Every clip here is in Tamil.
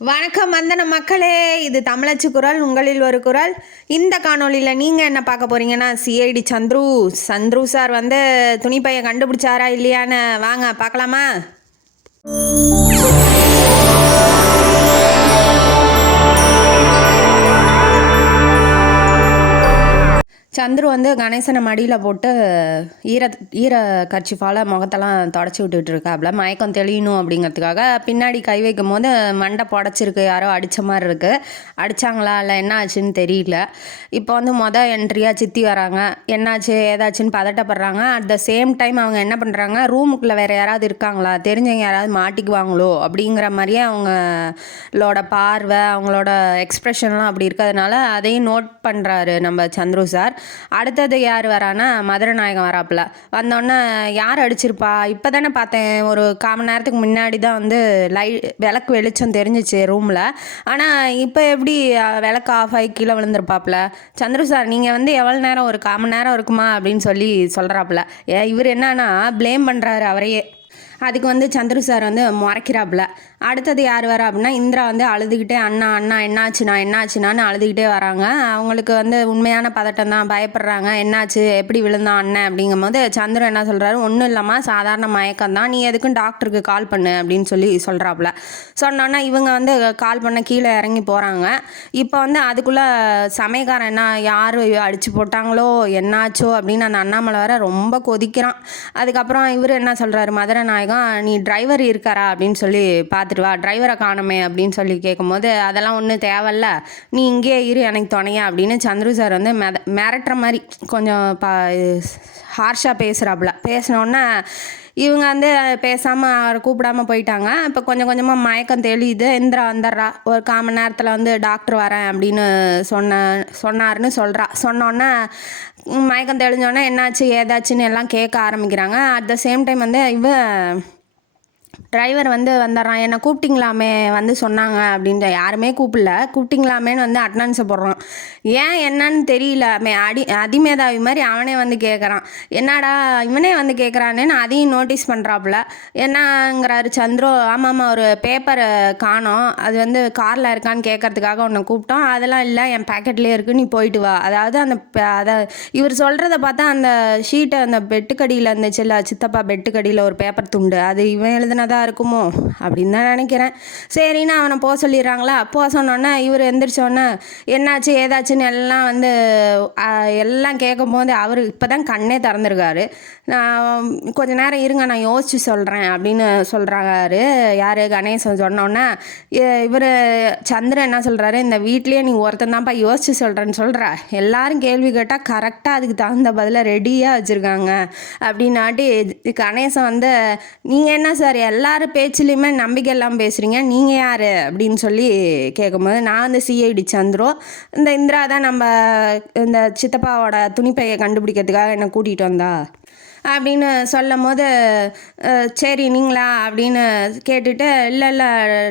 வணக்கம் வந்தன மக்களே, இது தமிழச்சு குரல், உங்களில் ஒரு குரல். இந்த காணொலியில் நீங்கள் என்ன பார்க்க போகிறீங்கன்னா, சிஐடி சந்துரு சார் வந்து துணிப்பையை கண்டுபிடிச்சாரா இல்லையான்னு வாங்க பார்க்கலாமா. சந்துரு வந்து கணேசனை மடியில் போட்டு ஈர கர்ச்சிஃபால் முகத்தெல்லாம் தொடச்சி விட்டுட்ருக்காப்புல. மயக்கம் தெளியணும் அப்படிங்கிறதுக்காக பின்னாடி கை வைக்கும் போது மண்டை புடச்சிருக்கு, யாரோ அடித்த மாதிரி இருக்குது. அடித்தாங்களா இல்லை என்ன ஆச்சுன்னு தெரியல. இப்போ வந்து என்ட்ரியாக சித்தி வராங்க. என்னாச்சு ஏதாச்சுன்னு பதட்டப்படுறாங்க. அட் த சேம் டைம் அவங்க என்ன பண்ணுறாங்க, ரூமுக்குள்ளே வேறு யாராவது இருக்காங்களா, தெரிஞ்சவங்க யாராவது மாட்டிக்குவாங்களோ அப்படிங்கிற மாதிரியே அவங்களோட பார்வை, அவங்களோட எக்ஸ்ப்ரெஷன்லாம் அப்படி இருக்கிறதுனால அதையும் நோட் பண்ணுறாரு நம்ம சந்துரு சார். அடுத்தது யார் வரானா, மதுரை நாயகம் வராப்புல. வந்தோடனே யார் அடிச்சிருப்பா, இப்போ தானே பார்த்தேன், ஒரு காமன் நேரத்துக்கு முன்னாடி தான் வந்து விளக்கு வெளிச்சம் தெரிஞ்சிச்சு ரூமில். ஆனால் இப்போ எப்படி விளக்கு ஆஃப் ஆகி கீழே விழுந்திருப்பாப்புல. சந்துரு சார் நீங்கள் வந்து எவ்வளோ நேரம், ஒரு காமன் நேரம் இருக்குமா அப்படின்னு சொல்லி சொல்கிறாப்புல. இவர் என்னன்னா ப்ளேம் பண்ணுறாரு அவரையே. அதுக்கு வந்து சந்துரு சார் வந்து முறைக்கிறாப்புல. அடுத்தது யார் வர அப்படின்னா, இந்திரா வந்து அழுதுகிட்டே அண்ணா என்னாச்சுனான்னு அழுதுகிட்டே வராங்க. அவங்களுக்கு வந்து உண்மையான பதட்டம் தான், பயப்படுறாங்க. என்னாச்சு, எப்படி விழுந்தான் அண்ணன் அப்படிங்கும் போது சந்துரு என்ன சொல்கிறாரு, ஒன்றும் இல்லாமல் சாதாரண மயக்கம் தான், நீ எதுக்கும் டாக்டருக்கு கால் பண்ணு அப்படின்னு சொல்லி சொல்கிறாப்புல. சொன்னோன்னா இவங்க வந்து கால் பண்ண கீழே இறங்கி போகிறாங்க. இப்போ வந்து அதுக்குள்ளே சமயக்காரன் என்ன, யார் அடித்து போட்டாங்களோ என்னாச்சோ அப்படின்னு அந்த அண்ணாமலை வர ரொம்ப கொதிக்கிறான். அதுக்கப்புறம் இவர் என்ன சொல்கிறாரு, மதுரை நாயகம், நீ டிரைவர் இருக்காரா அப்படின்னு சொல்லி பார்த்துட்டு வா, டிரைவரை காணுமே அப்படின்னு சொல்லி கேட்கும்போது, அதெல்லாம் ஒன்றும் தேவையில்ல, நீ இங்கே இரு எனக்கு துணையா அப்படின்னு சந்துரு சார் வந்து மிரட்டுற மாதிரி கொஞ்சம் ஹார்ஷாக பேசுகிறாப்புல. பேசினோன்னே இவங்க வந்து பேசாமல் அவரை கூப்பிடாமல் போயிட்டாங்க. இப்போ கொஞ்சம் கொஞ்சமாக மயக்கம் தெளியுது. இந்திரா வந்துடுறா, ஒரு காமன் நேரத்தில் வந்து டாக்டர் வரேன் அப்படின்னு சொன்னாருன்னு சொல்கிறா. சொன்னோன்னே மயக்கம் தெளிஞ்சோடனே என்னாச்சு ஏதாச்சுன்னு எல்லாம் கேட்க ஆரம்பிக்கிறாங்க. அட் த சேம் டைம் வந்து டிரைவர் வந்து வந்துடுறான். என்னை கூப்பிட்டிங்களாமே வந்து சொன்னாங்க அப்படின்ற. யாருமே கூப்பிட்டிங்களாமேன்னு வந்து அட்டனன்ஸை போடுறான். ஏன் என்னன்னு தெரியல, அதிமேதாவி மாதிரி அவனே வந்து கேட்குறான். என்னடா இவனே வந்து கேட்குறானேன்னு அதையும் நோட்டீஸ் பண்ணுறாப்புல. என்னங்கிறாரு சந்துரு, ஆமாம்மா ஒரு பேப்பரை காணோம், அது வந்து காரில் இருக்கான்னு கேட்கறதுக்காக உன்னை கூப்பிட்டோம், அதெல்லாம் இல்லை என் பேக்கெட்லேயே இருக்குது, நீ போயிட்டு வா. அதாவது அதை இவர் சொல்கிறத பார்த்தா அந்த ஷீட்டை அந்த பெட்டுக்கடியில் இருந்துச்சுல்ல, சித்தப்பா பெட்டுக்கடியில் ஒரு பேப்பர் துண்டு, அது இவன் எழுதுனதா இருக்குமோ அப்படின்னு தான் நினைக்கிறேன். சரின்னு அவனை போக சொல்லிடுறாங்களா. போக சொன்னோன்னே இவர் எந்திரிச்சோன்னே என்னாச்சு ஏதாச்சுன்னு எல்லாம் வந்து எல்லாம் கேட்கும் போது அவர் இப்போ தான் கண்ணே திறந்துருக்காரு. நான் கொஞ்ச நேரம் இருங்க, நான் யோசிச்சு சொல்கிறேன் அப்படின்னு சொல்கிறாரு. யார், கணேசன். சொன்னோன்னே இவர் சந்திரன் என்ன சொல்கிறாரு, இந்த வீட்லேயே நீ ஒருத்தன் தான்ப்பா யோசிச்சு சொல்கிறேன்னு சொல்கிற, எல்லாரும் கேள்வி கேட்டால் கரெக்டாக அதுக்கு தகுந்த பதிலாக ரெடியாக வச்சுருக்காங்க அப்படின்னாட்டி கணேசன் வந்து, நீங்கள் என்ன சார் எல்லாரும் பேச்சுலேயுமே நம்பிக்கை எல்லாம் பேசுகிறீங்க, நீங்கள் யார் அப்படின்னு சொல்லி கேட்கும்போது, நான் வந்து சிஐடி சந்துரு, இந்த இந்திரா தான் நம்ம இந்த சித்தப்பாவோட துணிப்பையை கண்டுபிடிக்கிறதுக்காக என்னை கூட்டிகிட்டு வந்தா அப்படின்னு சொல்லும் போது, சரி நீங்களா அப்படின்னு கேட்டுட்டு, இல்லை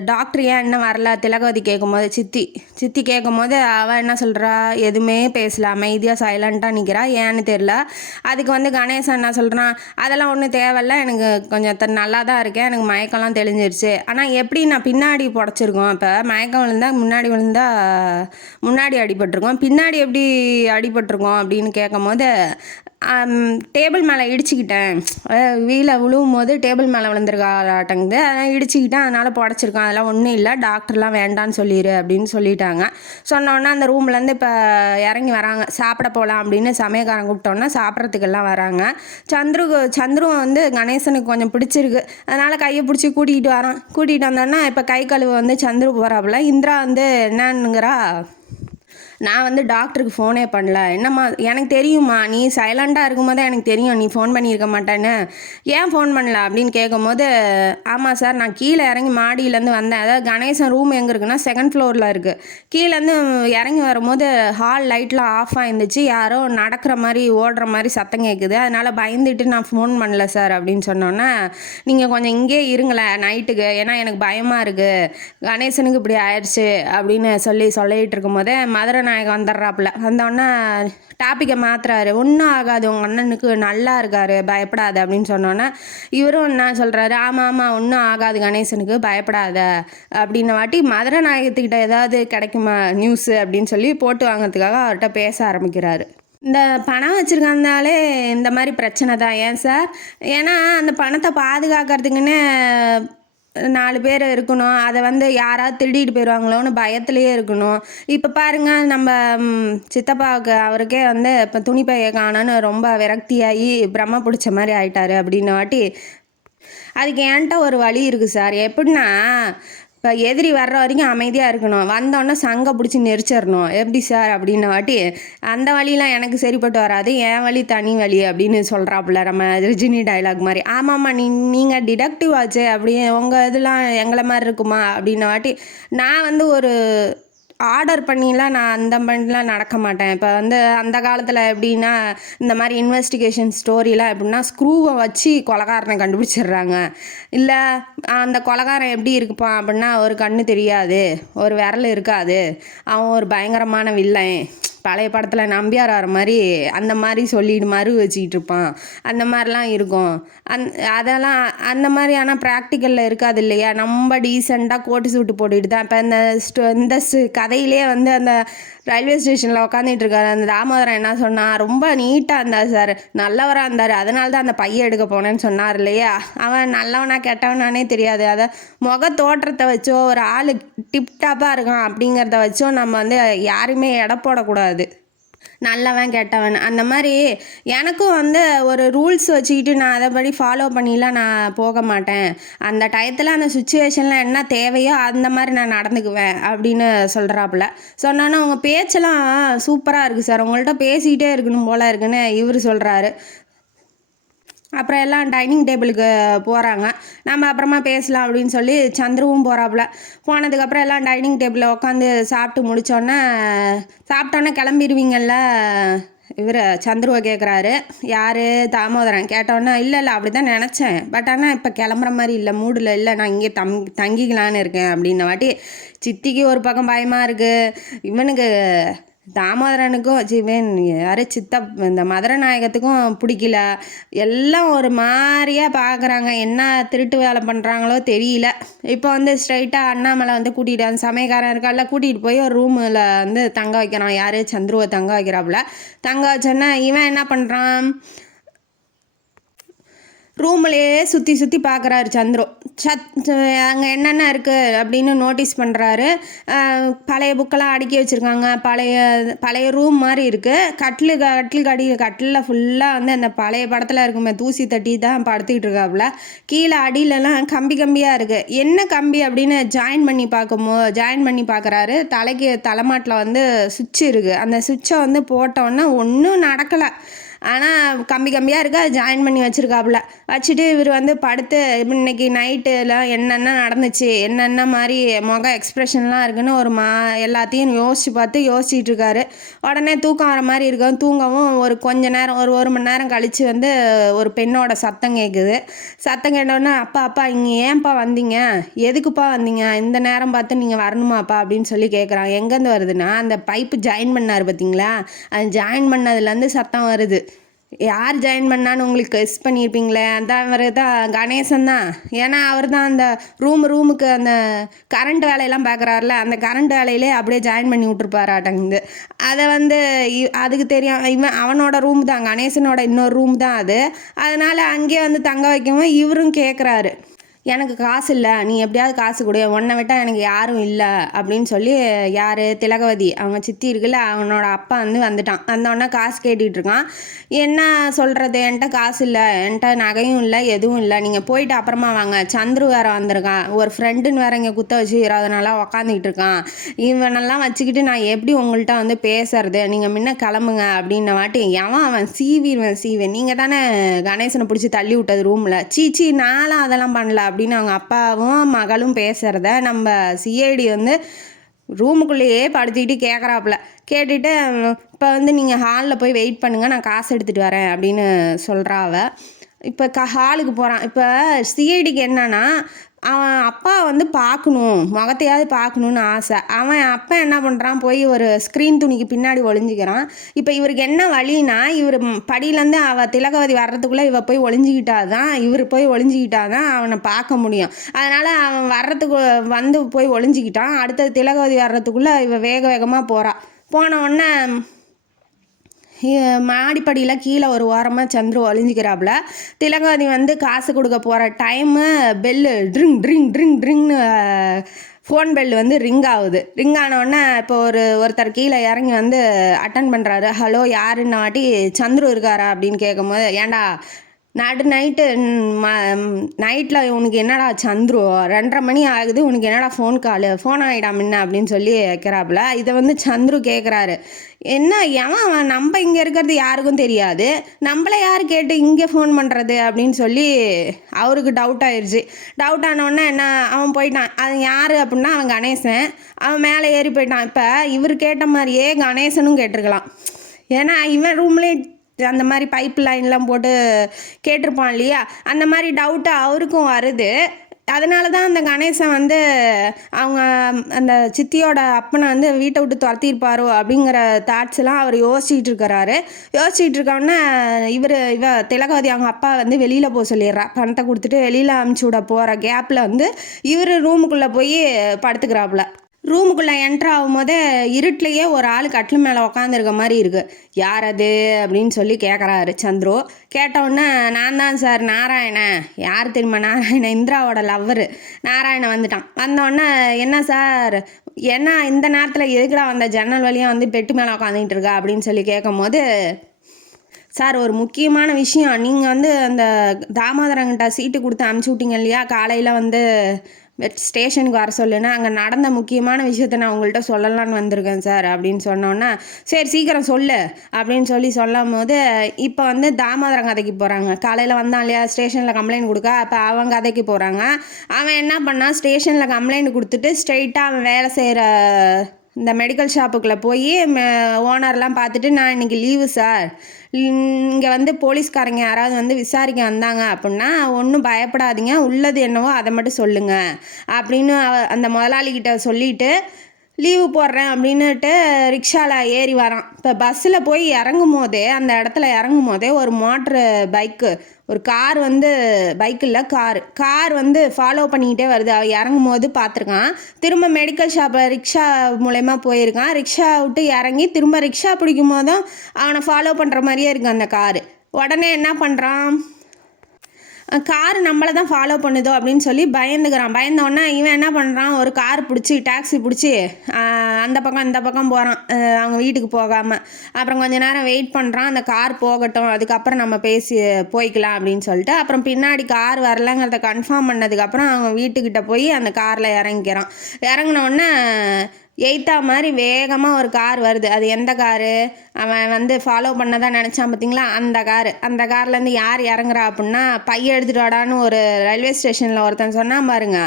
டாக்டர் ஏன் இன்னும் வரல திலகவதி கேட்கும்போது, சித்தி கேட்கும்போது அவள் என்ன சொல்கிறா, எதுவுமே பேசல, அமைதியாக சைலண்ட்டாக நிற்கிறா, ஏன்னு தெரில. அதுக்கு வந்து கணேசன் என்ன சொல்கிறான், அதெல்லாம் ஒன்றும் தேவையில்ல, எனக்கு கொஞ்சம் நல்லா தான் இருக்கேன், எனக்கு மயக்கம்லாம் தெளிஞ்சிருச்சு, ஆனால் எப்படி நான் பின்னாடி புடச்சிருக்கோம், இப்போ மயக்கம் விழுந்தால் முன்னாடி அடிபட்டிருக்கோம், பின்னாடி எப்படி அடிபட்டிருக்கோம் அப்படின்னு கேட்கும்போது, டேபிள் மேலே இடிச்சுக்கிட்டேன், வீலை விழுவும் போது டேபிள் மேலே விழுந்திருக்காட்டங்குது, அதனால் இடிச்சுக்கிட்டேன், அதனால் புடச்சிருக்கேன், அதெல்லாம் ஒன்றும் இல்லை, டாக்டர்லாம் வேண்டான்னு சொல்லிடு அப்படின்னு சொல்லிட்டாங்க. சொன்னோன்னா அந்த ரூம்லேருந்து இப்போ இறங்கி வராங்க, சாப்பிட போகலாம் அப்படின்னு சமயக்காரன் கூப்பிட்டோன்னா சாப்பிட்றதுக்கெல்லாம் வராங்க. சந்துரு வந்து கணேசனுக்கு கொஞ்சம் பிடிச்சிருக்கு, அதனால் கையை பிடிச்சி கூட்டிகிட்டு வந்தோன்னா இப்போ கை கழுவு வந்து சந்துரு போகிறாப்புல. இந்திரா வந்து என்னன்னுங்கிறா, நான் வந்து டாக்டருக்கு ஃபோனே பண்ணல, என்னம்மா எனக்கு தெரியுமா, நீ சைலண்ட்டாக இருக்கும்போது எனக்கு தெரியும் நீ ஃபோன் பண்ணியிருக்க மாட்டேன்னு, ஏன் ஃபோன் பண்ணல அப்படின்னு கேட்கும்போது, ஆமாம் சார் நான் கீழே இறங்கி மாடியிலேருந்து வந்தேன், அதாவது கணேசன் ரூம் எங்கே இருக்குன்னா செகண்ட் ஃப்ளோரில் இருக்குது, கீழேருந்து இறங்கி வரும்போது ஹால் லைட்லாம் ஆஃப் ஆகிருந்துச்சு, யாரோ நடக்கிற மாதிரி ஓடுற மாதிரி சத்தம் கேட்குது, அதனால் பயந்துட்டு நான் ஃபோன் பண்ணல சார் அப்படின்னு சொன்னோன்னே, நீங்கள் கொஞ்சம் இங்கே இருங்களேன் நைட்டுக்கு, ஏன்னா எனக்கு பயமாக இருக்குது, கணேசனுக்கு இப்படி ஆயிடுச்சு அப்படின்னு சொல்லிகிட்டு இருக்கும்போதே மதுரை மதுரநாயகம் வந்துடுறாப்புல. வந்தோடனே டாப்பிக்கை மாத்துறாரு. ஒன்றும் ஆகாது, உங்கள் அண்ணனுக்கு நல்லா இருக்காரு, பயப்படாத அப்படின்னு சொன்னோன்னே இவரும் என்ன சொல்கிறாரு, ஆமாம் ஆமாம் ஒன்றும் ஆகாது கணேசனுக்கு, பயப்படாத அப்படின்ன வாட்டி மதுரநாயகத்துக்கிட்ட ஏதாவது கிடைக்குமா நியூஸு அப்படின்னு சொல்லி போட்டு வாங்கிறதுக்காக அவர்கிட்ட பேச ஆரம்பிக்கிறாரு. இந்த பணம் வச்சுருக்கந்தாலே இந்த மாதிரி பிரச்சனை தான். ஏன் சார்? ஏன்னா அந்த பணத்தை பாதுகாக்கிறதுக்குன்னு 4 பேர் இருக்கணும். அதை வந்து யாராவது திருடிட்டு போயிடுவாங்களோன்னு பயத்துலேயே இருக்கணும். இப்போ பாருங்கள், நம்ம சித்தப்பாவுக்கு அவருக்கே வந்து இப்போ துணிப்பையை காணோன்னு ரொம்ப விரக்தியாகி பிரம்ம பிடிச்ச மாதிரி ஆயிட்டாரு அப்படின்ன வாட்டி, அதுக்கு என்கிட்ட ஒரு வழி இருக்குது சார். எப்படின்னா, இப்போ எதிரி வர்ற வரைக்கும் அமைதியாக இருக்கணும், வந்தோடனே சங்கை பிடிச்சி நெரிச்சிடணும். எப்படி சார் அப்படின்ன வாட்டி, அந்த வழியெலாம் எனக்கு சரிப்பட்டு வராது, என் வழி தனி வழி அப்படின்னு சொல்கிறாப்புல நம்ம ரஜினி டைலாக் மாதிரி. ஆமாம்மா, நீங்கள் டிடக்டிவ் ஆச்சு, அப்படி உங்கள் இதெல்லாம் எங்களை மாதிரி இருக்குமா அப்படின்ன வாட்டி, நான் வந்து ஒரு ஆர்டர் பண்ணிலாம் நான் அந்த மாதிரிலாம் நடக்க மாட்டேன். இப்போ வந்து அந்த காலத்தில் எப்படின்னா, இந்த மாதிரி இன்வெஸ்டிகேஷன் ஸ்டோரிலாம் எப்படின்னா, ஸ்க்ரூவை வச்சு கொலைகாரனை கண்டுபிடிச்சிடுறாங்க. இல்லை அந்த கொலைகாரன் எப்படி இருப்பான் அப்படின்னா, ஒரு கண்ணு தெரியாது, ஒரு விரல் இருக்காது, அவன் ஒரு பயங்கரமான வில்லன், பழைய படத்தில் நம்பியார் வர மாதிரி அந்த மாதிரி சொல்லிட்டு மறு வச்சுக்கிட்டு இருப்பான், அந்த மாதிரிலாம் இருக்கும். அதெல்லாம் அந்த மாதிரி. ஆனால் ப்ராக்டிக்கலில் இருக்காது இல்லையா? நம்ம டீசெண்டாக கோட்டு சூட்டு போட்டுக்கிட்டு தான் இப்போ இந்த கதையிலே வந்து அந்த ரயில்வே ஸ்டேஷனில் உட்காந்துட்டு இருக்காரு அந்த தாமோதரன் என்ன சொன்னான், ரொம்ப நீட்டாக இருந்தார் சார், நல்லவராக இருந்தார், அதனால தான் அந்த பையை எடுக்க போனேன்னு சொன்னார் இல்லையா? அவன் நல்லவனா கெட்டவனானே தெரியாது. அதை முக தோற்றத்தை வச்சோ, ஒரு ஆள் டிப்டாப்பாக இருக்கான் அப்படிங்கிறத வச்சோ நம்ம வந்து யாருமே எடை போடக்கூடாது. நல்லவன் கெட்டவன் அந்த மாதிரி. எனக்கும் வந்து ஒரு ரூல்ஸ் வச்சுக்கிட்டு நான் அதைப்படி ஃபாலோ பண்ணிலாம் நான் போக மாட்டேன். அந்த டயத்தில் அந்த சுச்சுவேஷனில் என்ன தேவையோ அந்த மாதிரி நான் நடந்துக்குவேன் அப்படின்னு சொல்கிறாப்புல. சொன்னோன்னா உங்கள் பேச்செல்லாம் சூப்பராக இருக்குது சார், உங்கள்கிட்ட பேசிக்கிட்டே இருக்கணும் போல் இருக்குன்னு இவர் சொல்கிறாரு. அப்புறம் எல்லாம் டைனிங் டேபிளுக்கு போகிறாங்க. நம்ம அப்புறமா பேசலாம் அப்படின்னு சொல்லி சந்துருவும் போகிறாப்புல. போனதுக்கப்புறம் எல்லாம் டைனிங் டேபிளில் உட்காந்து சாப்பிட்டு சாப்பிட்டோன்னே கிளம்பிடுவீங்கள்ல இவர் சந்துருவை கேட்குறாரு. யார்? தாமோதரன். கேட்டோன்னே இல்லை அப்படி தான் நினச்சேன், பட் ஆனால் இப்போ கிளம்புற மாதிரி இல்லை, மூடில் இல்லை, நான் இங்கே தங்கிக்கலான்னு இருக்கேன் அப்படின்ன வாட்டி சித்திக்கு ஒரு பக்கம் பயமாக இருக்குது, இவனுக்கு தாமோதரனுக்கும் ஜீவன் யார் இந்த மதுரநாயகத்துக்கும் பிடிக்கல. எல்லாம் ஒரு மாதிரியாக பார்க்குறாங்க, என்ன திருட்டு வேலை பண்ணுறாங்களோ தெரியல. இப்போ வந்து ஸ்ட்ரைட்டாக அண்ணாமலை வந்து கூட்டிகிட்டு அந்த சமயக்காரன் இருக்கால கூட்டிகிட்டு போய் ஒரு ரூமில் வந்து தங்க வைக்கிறான். யார்? சந்துருவை தங்க வைக்கிறாப்புல. தங்க வச்சோன்னா இவன் என்ன பண்ணுறான், ரூம்லேயே சுற்றி பார்க்குறாரு சந்துரு. அங்கே என்னென்ன இருக்குது அப்படின்னு நோட்டீஸ் பண்ணுறாரு. பழைய புக்கெல்லாம் அடுக்கி வச்சுருக்காங்க, பழைய ரூம் மாதிரி இருக்குது. கட்டிலில் ஃபுல்லாக வந்து அந்த பழைய படத்தில் இருக்குமே தூசி தட்டி தான் படுத்துக்கிட்டு இருக்காப்புல. கீழே அடியிலலாம் கம்பியாக இருக்குது. என்ன கம்பி அப்படின்னு ஜாயின் பண்ணி பார்க்குறாரு. தலைமாட்டில் வந்து சுவிட்ச் இருக்குது. அந்த சுவிட்சை வந்து போட்டோன்னே ஒன்றும் நடக்கலை. ஆனால் கம்பியாக இருக்குது, அது ஜாயின் பண்ணி வச்சுருக்காப்புல. வச்சுட்டு இவர் வந்து படுத்து இன்னைக்கு நைட்டுலாம் என்னென்ன நடந்துச்சு, என்னென்ன மாதிரி எக்ஸ்ப்ரெஷன்லாம் இருக்குன்னு எல்லாத்தையும் யோசிச்சுட்டு இருக்காரு. உடனே தூக்கம் வர மாதிரி இருக்கும். தூங்கவும் கொஞ்ச நேரம் ஒரு மணி நேரம் கழித்து வந்து ஒரு பெண்ணோட சத்தம் கேட்குது. சத்தம் கேட்டோன்னே அப்பா இங்கே ஏன்ப்பா வந்தீங்க, எதுக்குப்பா வந்தீங்க, இந்த நேரம் பார்த்து நீங்கள் வரணுமாப்பா அப்படின்னு சொல்லி கேட்குறான். எங்கேருந்து வருதுன்னா, அந்த பைப்பு ஜாயின் பண்ணார் பார்த்தீங்களா, அது ஜாயின் பண்ணதுலேருந்து சத்தம் வருது. யார் ஜாயின் பண்ணான்னு உங்களுக்கு கெஸ் பண்ணியிருப்பீங்களே, அதான் அவர் தான் கணேசன் தான். ஏன்னா அவர் தான் அந்த ரூமுக்கு அந்த கரண்ட் வேலையெல்லாம் பார்க்குறாருல, அந்த கரண்ட் வேலையிலே அப்படியே ஜாயின் பண்ணி விட்ருப்பாராட்டங்குது. அதை வந்து அதுக்கு தெரியும், அவனோட ரூம் தான், கணேசனோட இன்னொரு ரூம் தான் அது. அதனால் அங்கேயே வந்து தங்க வைக்கவும் இவரும் கேட்குறாரு, எனக்கு காசு இல்லை, நீ எப்படியாவது காசு கொடு, உன்னை விட்டால் எனக்கு யாரும் இல்லை அப்படின்னு சொல்லி. யார்? திலகவதி அவங்க சித்தி இருக்குல்ல, அவனோட அப்பா வந்து வந்துட்டான். வந்தோடனே காசு கேட்டுக்கிட்டு இருக்கான். என்ன சொல்கிறது, என்கிட்ட காசு இல்லை, என்கிட்ட நகையும் இல்லை, எதுவும் இல்லை, நீங்கள் போயிட்டு அப்புறமா வாங்க, சந்துரு வேறு வந்திருக்கான், ஒரு ஃப்ரெண்டுன்னு வேறு இங்கே குத்த வச்சு 20 நாளாக உக்காந்துக்கிட்டு இருக்கான், இவனெல்லாம் வச்சுக்கிட்டு நான் எப்படி உங்கள்கிட்ட வந்து பேசுறது, நீங்கள் முன்ன கிளம்புங்க அப்படின்ன வாட்டி அவன் சீவி நீங்கள் தானே கணேசனை பிடிச்சி தள்ளி விட்டது ரூமில், சீச்சி நானும் அதெல்லாம் பண்ணல அப்படின்னு அவங்க அப்பாவும் மகளும் பேசுகிறத நம்ம சிஐடி வந்து ரூமுக்குள்ளேயே படுத்திக்கிட்டு கேட்குறாப்புல. கேட்டுட்டு இப்போ வந்து நீங்கள் ஹாலில் போய் வெயிட் பண்ணுங்கள், நான் காசு எடுத்துகிட்டு வரேன் அப்படின்னு சொல்கிறாவ. இப்போ ஹாலுக்கு போகிறான். இப்போ சிஐடிக்கு என்னன்னா, அவன் அப்பா வந்து பார்க்கணும், முகத்தையாவது பார்க்கணுன்னு ஆசை. அவன் அப்பா என்ன பண்ணுறான், போய் ஒரு ஸ்க்ரீன் துணிக்கு பின்னாடி ஒளிஞ்சிக்கிறான். இப்போ இவருக்கு என்ன வழின்னா, இவர் படியிலேருந்து அவள் திலகவதி வர்றதுக்குள்ளே இவ போய் ஒளிஞ்சிக்கிட்டாதான், இவர் போய் ஒளிஞ்சிக்கிட்டாதான் அவனை பார்க்க முடியும். அதனால் அவன் வர்றதுக்கு வந்து போய் ஒளிஞ்சிக்கிட்டான். அடுத்தது திலகவதி வர்றதுக்குள்ளே இவ வேக வேகமாக போகிறான். போன உடனே மாடிப்படியில் கீழே ஒரு ஓரமாக சந்துரு ஒளிஞ்சிக்கிறாப்புல. திலகவதி வந்து காசு கொடுக்க போகிற டைமு பெல்லு ட்ரிங் ட்ரிங் ட்ரிங் ட்ரிங்னு ஃபோன் பெல் வந்து ரிங் ஆகுது. ரிங் ஆனவுடனே இப்போ ஒருத்தர் கீழே இறங்கி வந்து அட்டன் பண்ணுறாரு. ஹலோ யாருன்னு வாட்டி சந்துரு இருக்காரா அப்படின்னு கேட்கும்போது, ஏண்டா நைட்டு நைட்டில் உனக்கு என்னடா சந்துரு 2:30 மணி ஆகுது, உனக்கு என்னடா ஃபோன் ஆகிடா முன்ன அப்படின்னு சொல்லி வைக்கிறாப்புல. இதை வந்து சந்துரு கேட்குறாரு, என்ன அவன் நம்ம இங்கே இருக்கிறது யாருக்கும் தெரியாது, நம்மளை யார் கேட்டு இங்கே ஃபோன் பண்ணுறது அப்படின்னு சொல்லி அவருக்கு டவுட் ஆயிடுச்சு. டவுட் ஆனவுடனே என்ன அவன் போயிட்டான். அது யார் அப்படின்னா அவன் கணேசன். அவன் மேலே ஏறி போயிட்டான். இப்போ இவர் கேட்ட மாதிரியே கணேசனும் கேட்டிருக்கலாம். ஏன்னா இவன் ரூம்லேயே அந்த மாதிரி பைப் லைன்லாம் போட்டு கேட்டிருப்பான் இல்லையா, அந்த மாதிரி டவுட்டு அவருக்கும் வருது. அதனால தான் அந்த கணேசன் வந்து அவங்க அந்த சித்தியோட அப்பனை வந்து வீட்டை விட்டு துரத்திருப்பாரோ அப்படிங்கிற தாட்ஸ்லாம் அவர் யோசிச்சுட்டு இருக்கோன்னே இவ திலகவதி அவங்க அப்பா வந்து வெளியில் போக சொல்லிடுறா. பணத்தை கொடுத்துட்டு வெளியில் அமுச்சு விட போகிற கேப்பில் வந்து இவர் ரூமுக்குள்ளே போய் படுத்துக்கிறாப்புல. ரூமுக்குள்ளே என்ட்ரு ஆகும்போதே இருட்டிலையே ஒரு ஆள் கட்டில் மேலே உக்காந்துருக்க மாதிரி இருக்குது. யார் அது அப்படின்னு சொல்லி கேட்குறாரு சந்துரு. கேட்டவுடனே, நான் தான் சார் நாராயணன். யார் தெரியுமா? நாராயணன், இந்திராவோட லவ்வரு நாராயணன் வந்துட்டான். வந்தோடனே, என்ன சார் என்ன இந்த நேரத்தில் எதுக்குடா வந்த, ஜன்னல் வழியாக வந்து பெட்டு மேலே உக்காந்துக்கிட்டு இருக்கா அப்படின்னு சொல்லி கேட்கும் போது, சார் ஒரு முக்கியமான விஷயம், நீங்கள் வந்து அந்த தாமோதரங்கிட்ட சீட்டு கொடுத்து அனுப்பிச்சி விட்டீங்க இல்லையா, காலையில் வந்து ஸ்டேஷனுக்கு வர சொல்லுன்னா, அங்கே நடந்த முக்கியமான விஷயத்த நான் உங்கள்கிட்ட சொல்லலான்னு வந்திருக்கேன் சார் அப்படின்னு சொன்னோன்னா, சரி சீக்கிரம் சொல்லு அப்படின்னு சொல்லும் போது, இப்போ வந்து தாமோதரன் கதைக்கு போகிறாங்க. காலையில் வந்தான் இல்லையா ஸ்டேஷனில் கம்ப்ளைண்ட் கொடுக்க, அப்போ அவன் கதைக்கு போகிறாங்க. அவன் என்ன பண்ணான், ஸ்டேஷனில் கம்ப்ளைண்ட் கொடுத்துட்டு ஸ்ட்ரெயிட்டாக அவன் வேலை செய்கிற இந்த மெடிக்கல் ஷாப்புக்குள்ளே போய் ஓனர்லாம் பார்த்துட்டு, நான் இன்றைக்கி லீவு சார், இங்கே வந்து போலீஸ்காரங்க யாராவது வந்து விசாரிக்க வந்தாங்க அப்படின்னா ஒன்றும் பயப்படாதீங்க, உள்ளது என்னவோ அதை மட்டும் சொல்லுங்கள் அப்படின்னு அந்த முதலாளிகிட்ட சொல்லிவிட்டு லீவு போடுறேன் அப்படின்னுட்டு ரிக்ஷாவில் ஏறி வரான். இப்போ பஸ்ஸில் போய் இறங்கும் போதே, அந்த இடத்துல இறங்கும் போதே ஒரு மோட்ரு பைக்கு, ஒரு கார் வந்து பைக்கு இல்லை கார் வந்து ஃபாலோ பண்ணிக்கிட்டே வருது. அவன் இறங்கும் போது பார்த்துருக்கான். திரும்ப மெடிக்கல் ஷாப்பில் ரிக்ஷா மூலயமா போயிருக்கான். ரிக்ஷா விட்டு இறங்கி திரும்ப ரிக்ஷா பிடிக்கும் போதும் அவனை ஃபாலோ பண்ணுற மாதிரியே இருக்குது அந்த காரு. உடனே என்ன பண்ணுறான், கார் நம்மளை தான் ஃபாலோ பண்ணுதோ அப்படின்னு சொல்லி பயந்தோடனே இவன் என்ன பண்ணுறான், ஒரு கார் பிடிச்சி டாக்ஸி பிடிச்சி அந்த பக்கம் இந்த பக்கம் போகிறான், அவங்க வீட்டுக்கு போகாமல். அப்புறம் கொஞ்ச நேரம் வெயிட் பண்ணுறான், அந்த கார் போகட்டும், அதுக்கப்புறம் நம்ம போய்க்கலாம் அப்படின்னு சொல்லிட்டு. அப்புறம் பின்னாடி கார் வரலங்கிறத கன்ஃபார்ம் பண்ணதுக்கப்புறம் அவங்க வீட்டுக்கிட்ட போய் அந்த காரில் இறங்கினோடனே எய்த்தா மாதிரி வேகமாக ஒரு கார் வருது. அது எந்த காரு, அவன் வந்து ஃபாலோ பண்ணதான் நினச்சான் பார்த்தீங்களா, அந்த கார்லேருந்து யார் இறங்குறா அப்படின்னா, பைய எடுத்துகிட்டு வாடான்னு ஒரு ரயில்வே ஸ்டேஷனில் ஒருத்தன் சொன்னான் பாருங்க,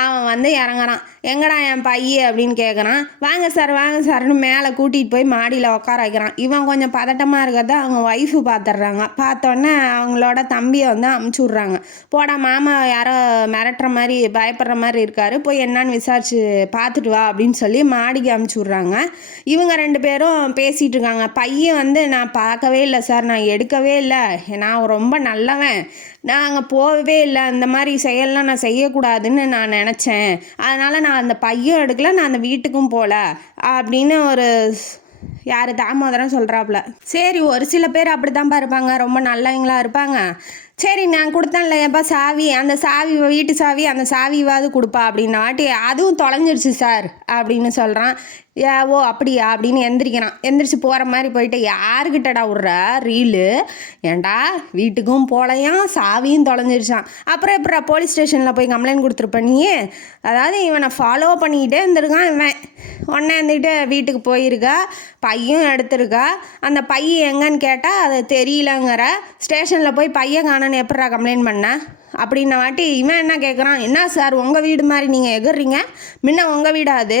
அவன் வந்து இறங்குறான். எங்கடா என் பைய அப்படின்னு கேட்குறான். வாங்க சார்னு மேலே கூட்டிகிட்டு போய் மாடியில் உட்கார வைக்கிறான். இவன் கொஞ்சம் பதட்டமாக இருக்கிறத அவங்க ஒய்ஃபு பார்த்துட்றாங்க. பார்த்தோன்னே அவங்களோட தம்பியை வந்து அமுச்சு விட்றாங்க. போடா மாமா யாரோ மிரட்டுற மாதிரி பயப்படுற மாதிரி இருக்காரு, போய் என்னான்னு விசாரிச்சு பார்த்துட்டு வா அப்படின்னு சொல்லி மாடிக்கு அமுச்சு விட்றாங்க. இவங்க 2 பேரும் பேசிகிட்டு இருக்காங்க. பையன் வந்து, நான் பார்க்கவே இல்லை சார், நான் எடுக்கவே இல்லை, நான் ரொம்ப நல்லவன், நான் அங்கே போகவே இல்லை, இந்த மாதிரி செயல்லாம் நான் செய்யக்கூடாதுன்னு நான் நினச்சேன், அதனால் நான் அந்த பையன் எடுக்கல, நான் அந்த வீட்டுக்கும் போகல அப்படின்னு ஒரு தாமோதரம் சொல்கிறாப்புல. சரி, ஒரு சில பேர் அப்படி தான்ப்பா இருப்பாங்க, ரொம்ப நல்லவங்களா இருப்பாங்க. சரி நான் கொடுத்தேன்ல ஏப்பா சாவி, அந்த சாவி வீட்டு சாவி, அந்த சாவியாவது கொடுப்பா அப்படின்ன வாட்டி, அதுவும் தொலைஞ்சிருச்சு சார் அப்படின்னு சொல்கிறான். ஓ அப்படியா அப்படின்னு எந்திரிச்சு போகிற மாதிரி போயிட்டு, யாருக்கிட்டடா விட்ற ரீலு, ஏண்டா வீட்டுக்கும் போலையாம் சாவியும் தொலைஞ்சிருச்சான், அப்புறம் எப்படா போலீஸ் ஸ்டேஷனில் போய் கம்ப்ளைண்ட் கொடுத்துருப்ப நீ, அதாவது இவனை ஃபாலோ பண்ணிக்கிட்டே இருந்திருக்கான் இவன். உடனே இருந்துக்கிட்டு வீட்டுக்கு போயிருக்கா, பையும் எடுத்திருக்கா. அந்த பையன் எங்கன்னு கேட்டால் அது தெரியலங்கிற. ஸ்டேஷனில் போய் பையன் காணன்னு எப்படா கம்ப்ளைண்ட் பண்ண அப்படின்ன வாட்டி இவன் என்ன கேட்குறான், என்ன சார் உங்கள் வீடு மாதிரி நீங்கள் எகுறீங்க, முன்ன உங்கள் வீடா அது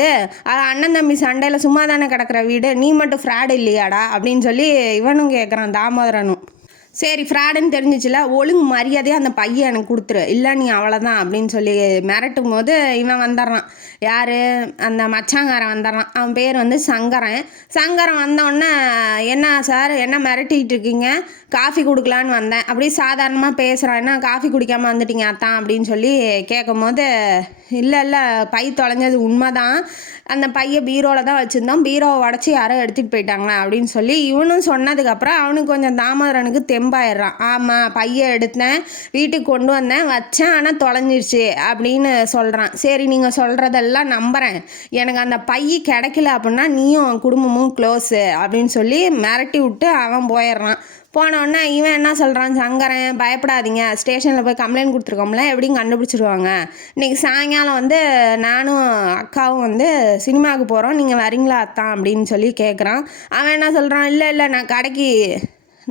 அண்ணன் தம்பி சண்டையில் சும்மா தானே கிடக்கிற வீடு, நீ மட்டும் ஃப்ராடு இல்லையாடா அப்படின்னு சொல்லி இவனும் கேட்குறான் தாமோதரனும். சரி ஃப்ராடுன்னு தெரிஞ்சிச்சுல, ஒழுங்கு மரியாதையாக அந்த பையன் எனக்கு கொடுத்துரு, இல்லை நீ அவ்வளோதான் அப்படின்னு சொல்லி மிரட்டும் போது இவன் வந்துடுறான். யார்? அந்த மச்சாங்காரன் வந்துடுறான். அவன் பேர் வந்து சங்கரன். சங்கரன் வந்தோடனே, என்ன சார் என்ன மிரட்டிகிட்டு இருக்கீங்க, காஃபி கொடுக்கலான்னு வந்தேன் அப்படி சாதாரணமாக பேசுகிறான். என்ன காஃபி குடிக்காமல் வந்துட்டீங்க அத்தான் அப்படின்னு சொல்லி கேட்கும் போது, இல்லை இல்லை பை தொலைஞ்சது உண்மைதான், அந்த பையை பீரோவில் தான் வச்சுருந்தோம், பீரோவை உடச்சி யாரோ எடுத்துகிட்டு போயிட்டாங்க அப்படின்னு சொல்லி இவனும் சொன்னதுக்கப்புறம் அவனுக்கு கொஞ்சம் தாமோதரனுக்கு தெம்பாயிடுறான். ஆமாம் பையை எடுத்தேன், வீட்டுக்கு கொண்டு வந்தேன், வச்சேன், ஆனால் தொலைஞ்சிருச்சு அப்படின்னு சொல்கிறான். சரி நீங்கள் சொல்கிறதெல்லாம் நம்புகிறேன், எனக்கு அந்த பை கிடைக்கல அப்படின்னா நீயும் குடும்பமும் க்ளோஸு அப்படின்னு சொல்லி மிரட்டி விட்டு அவன் போயிடுறான். போனோடனே இவன் என்ன சொல்கிறான், சங்கரன் பயப்படாதீங்க, ஸ்டேஷனில் போய் கம்ப்ளைண்ட் கொடுத்துருக்கோம்ல, எப்படியும் கண்டுபிடிச்சிருவாங்க, இன்றைக்கி சாயங்காலம் வந்து நானும் அக்காவும் வந்து சினிமாவுக்கு போகிறோம், நீங்கள் வரீங்களா அத்தான் அப்படின்னு சொல்லி கேட்குறான். அவன் என்ன சொல்கிறான், இல்லை இல்லை நான் கடைக்கு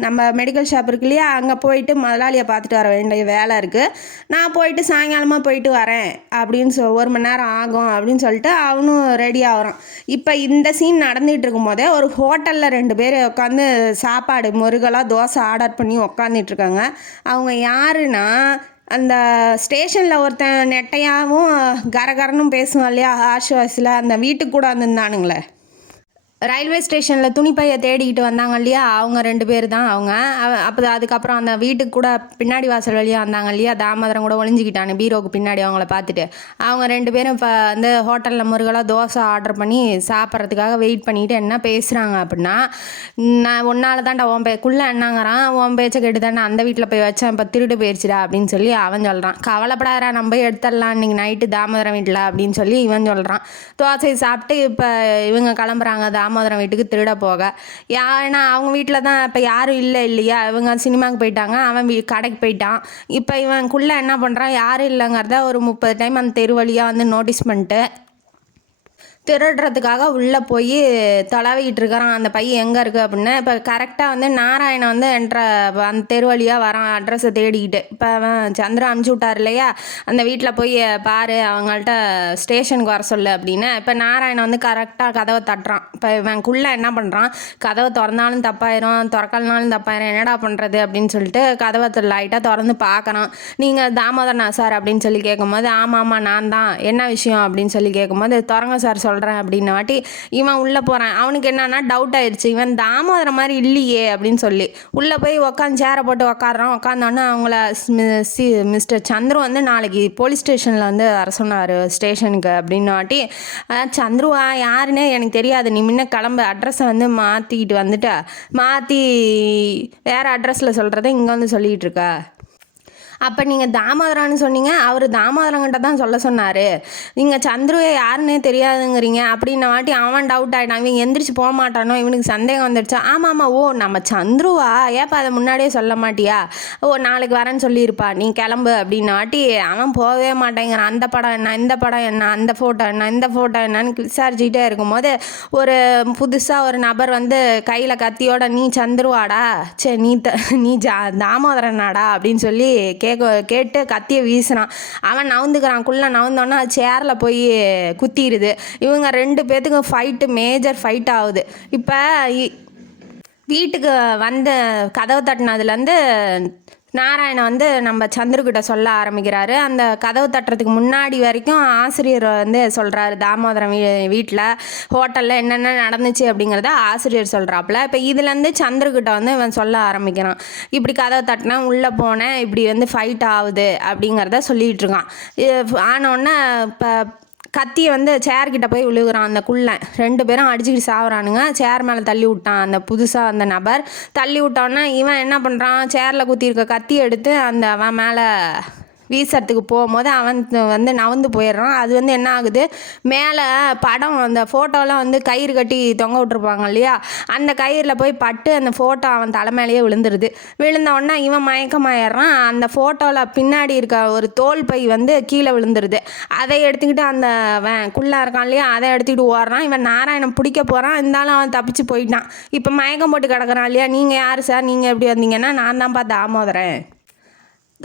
நம்ம மெடிக்கல் ஷாப் இருக்கு இல்லையா, அங்கே போயிட்டு முதலாளியை பார்த்துட்டு வர வேண்டிய வேலை இருக்குது, நான் போயிட்டு சாயங்காலமாக போயிட்டு வரேன் அப்படின்னு 1 மணி நேரம் ஆகும் அப்படின்னு சொல்லிட்டு அவனும் ரெடி ஆகிறான். இப்போ இந்த சீன் நடந்துகிட்டு இருக்கும்போதே ஒரு ஹோட்டலில் 2 பேர் உட்காந்து சாப்பாடு முருகலாக தோசை ஆர்டர் பண்ணி உக்காந்துட்ருக்காங்க. அவங்க யாருன்னா, அந்த ஸ்டேஷனில் ஒருத்தன் நெட்டையாகவும் கரகரனும் பேசுவான் இல்லையா ஹார்ஷ் வாய்ஸில், அந்த வீட்டுக்கு கூட வந்துருந்தானுங்களே, ரயில்வே ஸ்டேஷனில் துணிப்பையை தேடிக்கிட்டு வந்தாங்க இல்லையா, அவங்க 2 பேர் தான் அவங்க. அப்போ அதுக்கப்புறம் அந்த வீட்டுக்கு கூட பின்னாடி வாசல் வழியாக வந்தாங்க இல்லையா, தாமோதரம் கூட ஒளிஞ்சிக்கிட்டானு பீரோவுக்கு பின்னாடி அவங்கள பார்த்துட்டு, அவங்க 2 பேரும் இப்போ வந்து ஹோட்டலில் முருகலாக தோசை ஆர்டர் பண்ணி சாப்பிட்றதுக்காக வெயிட் பண்ணிவிட்டு என்ன பேசுகிறாங்க அப்படின்னா, நான் உன்னால் தான்டா உன் குள்ளே என்னங்கிறான், உன் பேச்சை கேட்டு தானே அந்த வீட்டில் போய் வச்சேன், இப்போ திருட்டு போயிடுச்சுடா அப்படின்னு சொல்லி அவன் சொல்கிறான். கவலைப்படாதா நம்ம போய் எடுத்துடலாம் இன்றைக்கி நைட்டு தாமோதரம் வீட்டில் அப்படின்னு சொல்லி இவன் சொல்கிறான். தோசையை சாப்பிட்டு இப்போ இவங்க கிளம்புறாங்க தாமோதரம் வீட்டுக்கு திருட போக. ஏன்னா அவங்க வீட்டில் தான் இப்போ யாரும் இல்லையா, இவங்க சினிமாவுக்கு போயிட்டாங்க, அவன் கடைக்கு போயிட்டான். இப்போ இவனுக்குள்ளே என்ன பண்ணுறான், யாரும் இல்லைங்கிறத ஒரு 30 டைம் அந்த தெரு வழியாக வந்து நோட்டீஸ் பண்ணிட்டு திருடுறதுக்காக உள்ளே போய் தொலைவிக்கிட்டு இருக்கிறான். அந்த பையன் எங்கே இருக்குது அப்படின்னு. இப்போ கரெக்டாக வந்து நாராயணன் வந்து அந்த தெரு வழியாக வரான் அட்ரஸை தேடிக்கிட்டு. இப்போ அவன் சந்திரன் அமுச்சு விட்டார் இல்லையா, அந்த வீட்டில் போய் பாரு அவங்கள்ட்ட ஸ்டேஷனுக்கு வர சொல்லு அப்படின்னு. இப்போ நாராயணன் வந்து கரெக்டாக கதவை தட்டுறான். இப்போ இவனுக்குள்ளே என்ன பண்ணுறான், கதவை திறந்தாலும் தப்பாயிரும், திறக்கலனாலும் தப்பாயிரும், என்னடா பண்ணுறது அப்படின்னு சொல்லிட்டு கதவை லைட்டாக திறந்து பார்க்குறான். நீங்கள் தாமோதரனா சார் அப்படின்னு சொல்லி கேட்கும்போது, ஆமாம் நான் தான், என்ன விஷயம் அப்படின்னு சொல்லி கேட்கும்போது, திறங்க சார் சொல்கிறேன் அப்படின்ன வாட்டி இவன் உள்ளே போகிறான். அவனுக்கு என்னன்னா டவுட் ஆயிடுச்சு, இவன் தாமோதரம் மாதிரி இல்லையே அப்படின்னு சொல்லி உள்ளே போய் உட்காந்து சேரை போட்டு உட்காடுறான். உட்காந்தோன்னே அவங்கள மிஸ்டர் சந்துரு வந்து நாளைக்கு போலீஸ் ஸ்டேஷனில் வந்து வர சொன்னார் ஸ்டேஷனுக்கு அப்படின்னு வாட்டி, சந்துருவா யாருன்னே எனக்கு தெரியாது, நீ முன்ன கிளம்பு, அட்ரஸை வந்து மாற்றிக்கிட்டு வந்துட்டு மாற்றி வேறு அட்ரஸில் சொல்கிறத இங்கே வந்து சொல்லிகிட்டு இருக்க. அப்போ நீங்கள் தாமோதரான்னு சொன்னீங்க, அவர் தாமோதரங்கிட்ட தான் சொல்ல சொன்னார், நீங்கள் சந்துருவை யாருன்னே தெரியாதுங்கிறீங்க அப்படின்ன வாட்டி அவன் டவுட் ஆகிட்டான். இவன் எந்திரிச்சு போக மாட்டானோ, இவனுக்கு சந்தேகம் வந்துடுச்சா. ஆமாம் ஓ நம்ம சந்துருவா, ஏப்பா அதை முன்னாடியே சொல்ல மாட்டியா, ஓ நாளைக்கு வரேன்னு சொல்லியிருப்பா, நீ கிளம்பு அப்படின்ன வாட்டி அவன் போகவே மாட்டேங்கிறான். அந்த படம் என்ன, இந்த படம் என்ன, அந்த ஃபோட்டோ என்ன, இந்த ஃபோட்டோ என்னன்னு விசாரிச்சுக்கிட்டே இருக்கும்போது ஒரு புதுசாக ஒரு நபர் வந்து கையில் கத்தியோட, நீ சந்துருவாடா, சே நீ தாமோதரனாடா அப்படின்னு சொல்லி கேட்டு கத்தியை வீசுறான். அவன் நவுந்துக்கிறான். குள்ள நவுந்தோன்னா சேரில் போய் குத்திடுது. இவங்க 2 பேத்துக்கும் ஃபைட்டு, மேஜர் ஃபைட் ஆகுது. இப்போ வீட்டுக்கு வந்து கதவு தட்டினதுலேருந்து நாராயணன் வந்து நம்ம சந்துருக்கிட்ட சொல்ல ஆரம்பிக்கிறாரு. அந்த கதவு தட்டுறதுக்கு முன்னாடி வரைக்கும் ஆசிரியர் வந்து சொல்கிறாரு, தாமோதரம் வீட்டில் ஹோட்டலில் என்னென்ன நடந்துச்சு அப்படிங்கிறத ஆசிரியர் சொல்கிறாப்புல. இப்போ இதுலேருந்து சந்துருக்கிட்ட வந்து இவன் சொல்ல ஆரம்பிக்கிறான், இப்படி கதவை தட்டினா உள்ளே போனேன், இப்படி வந்து ஃபைட் ஆகுது அப்படிங்கிறத சொல்லிகிட்டு இருக்கான். ஆனோடனே இப்போ கத்தியை வந்து சேர்கிட்ட போய் விழுகிறான். அந்த குள்ளன் 2 பேரும் அடிச்சுக்கிட்டு சாவுறானுங்க. சேர் மேலே தள்ளி விட்டான் அந்த புதுசாக அந்த நபர். தள்ளி விட்டோன்னே இவன் என்ன பண்ணுறான், சேரில் குத்தியிருக்க கத்தி எடுத்து அந்த அவன் மேலே வீசறதுக்கு போகும்போது அவன் வந்து நவந்து போயிடுறான். அது வந்து என்ன ஆகுது, மேலே படம் அந்த ஃபோட்டோலாம் வந்து கயிறு கட்டி தொங்க விட்டுருப்பாங்க இல்லையா, அந்த கயிறில் போய் பட்டு அந்த ஃபோட்டோ அவன் தலைமையிலேயே விழுந்துருது. விழுந்தோடனே இவன் மயக்கமாயிடுறான். அந்த ஃபோட்டோவில் பின்னாடி இருக்க ஒரு தோல் பை வந்து கீழே விழுந்துருது. அதை எடுத்துக்கிட்டு அந்த குள்ளா இருக்கான் இல்லையா, அதை எடுத்துக்கிட்டு ஓடுறான். இவன் நாராயணன் பிடிக்க போகிறான், இருந்தாலும் அவன் தப்பிச்சு போயிட்டான். இப்போ மயக்கம் போட்டு கிடக்குறான் இல்லையா, நீங்கள் யார் சார், நீங்கள் எப்படி வந்தீங்கன்னா, நான் தான்ப்பா தாமோதரன்,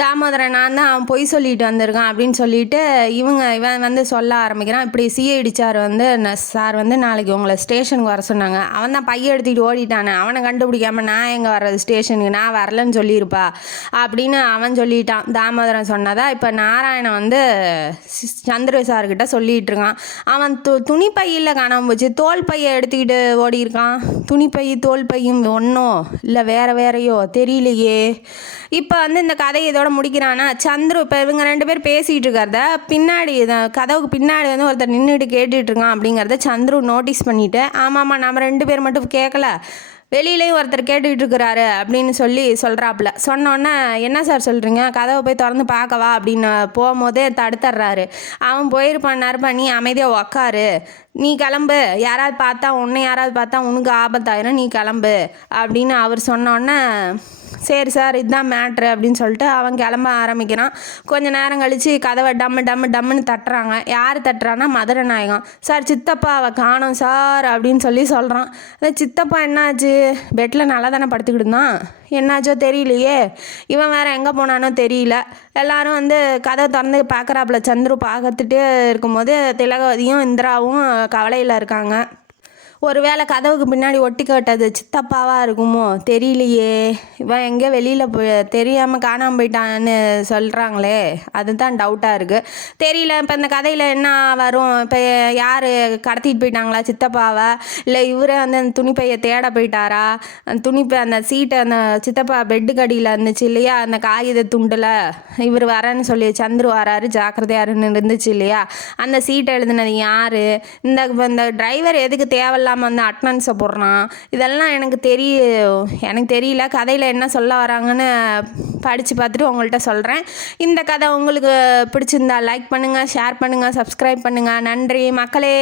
தாமோதரன் நான் தான் அவன் பொய் சொல்லிட்டு வந்திருக்கான் அப்படின்னு சொல்லிட்டு இவன் வந்து சொல்ல ஆரம்பிக்கிறான். இப்படி சிஐடி சார் வந்து சார் வந்து நாளைக்கு உங்களை ஸ்டேஷனுக்கு வர சொன்னாங்க. அவன் தான் பைய எடுத்துக்கிட்டு ஓடிட்டானே, அவனை கண்டுபிடிக்காம நான் எங்கே வர்றது ஸ்டேஷனுக்கு, நான் வரலன்னு சொல்லியிருப்பா அப்படின்னு அவன் சொல்லிட்டான். தாமோதரன் சொன்னதா இப்போ நாராயணன் வந்து சந்திர சார்கிட்ட சொல்லிட்டு இருக்கான். அவன் துணி பையில் காணாமல் போச்சு, தோல் பையை எடுத்துக்கிட்டு ஓடி இருக்கான். துணிப்பை தோல் பையும் ஒன்றும் இல்லை வேறையோ தெரியலையே. இப்போ வந்து இந்த கதையை இதோட முடிக்கிறானா சந்துரு. இப்போ இவங்க 2 பேர் பேசிகிட்டு இருக்கிறத பின்னாடி கதவுக்கு பின்னாடி வந்து ஒருத்தர் நின்றுட்டு கேட்டுட்டு இருக்கான் அப்படிங்கிறத சந்துரு நோட்டீஸ் பண்ணிவிட்டு, ஆமாம்மா நம்ம 2 பேர் மட்டும் கேட்கல, வெளியிலையும் ஒருத்தர் கேட்டுக்கிட்டு இருக்கிறாரு அப்படின்னு சொல்கிறாப்புல. சொன்னோன்னே என்ன சார் சொல்கிறீங்க, கதவை போய் திறந்து பார்க்கவா அப்படின்னு போகும்போதே தடுத்துட்றாரு. அவன் போயிருப்பான்னாரு, நீ அமைதியாக உக்காரு, நீ கிளம்பு, யாராவது பார்த்தா உனக்கு ஆபத்தாயிரும், நீ கிளம்பு அப்படின்னு அவர் சொன்னோன்னே சரி சார் இதுதான் மேட்ரு அப்படின்னு சொல்லிட்டு அவன் கிளம்ப ஆரம்பிக்கிறான். கொஞ்சம் நேரம் கழித்து கதவை டம்முன்னு தட்டுறாங்க. யார் தட்டுறான்னா மதுரநாயகம். சார் சித்தப்பா அவள் காணோம் சார் அப்படின்னு சொல்கிறான். சித்தப்பா என்னாச்சு, பெட்டில் நல்லா தானே படுத்துக்கிட்டு இருந்தான், என்னாச்சோ தெரியலையே, இவன் வேறு எங்கே போனானோ தெரியல. எல்லாரும் வந்து கதை திறந்து பார்க்குறாப்புல. சந்துரு பார்த்துட்டு இருக்கும்போது திலகவதியும் இந்திராவும் கவலையில் இருக்காங்க. ஒருவேளை கதவுக்கு பின்னாடி ஒட்டி கேட்டது சித்தப்பாவாக இருக்குமோ தெரியலையே, இவன் எங்கே வெளியில் தெரியாமல் காணாமல் போயிட்டான்னு சொல்கிறாங்களே, அதுதான் டவுட்டாக இருக்குது. தெரியல இப்போ இந்த கதையில் என்ன வரும், இப்போ யார் கடத்திட்டு போயிட்டாங்களா சித்தப்பாவை, இல்லை இவரே வந்து அந்த துணிப்பையை தேட போயிட்டாரா, அந்த சீட்டை அந்த சித்தப்பா பெட்டுக்கு அடியில் இருந்துச்சு இல்லையா, அந்த காகித துண்டில் இவர் வரேன்னு சொல்லி சந்துரு வராரு ஜாக்கிரதையாருன்னு இருந்துச்சு இல்லையா, அந்த சீட்டை எழுதுனது யார், இந்த டிரைவர் எதுக்கு தேவையில்ல வந்து அட்டனன்ஸை போடுறான், இதெல்லாம் எனக்கு தெரியல. கதையில் என்ன சொல்ல வராங்கன்னு படித்து பார்த்துட்டு உங்கள்கிட்ட சொல்கிறேன். இந்த கதை உங்களுக்கு பிடிச்சிருந்தா லைக் பண்ணுங்கள், ஷேர் பண்ணுங்கள், சப்ஸ்கிரைப் பண்ணுங்கள். நன்றி மக்களே.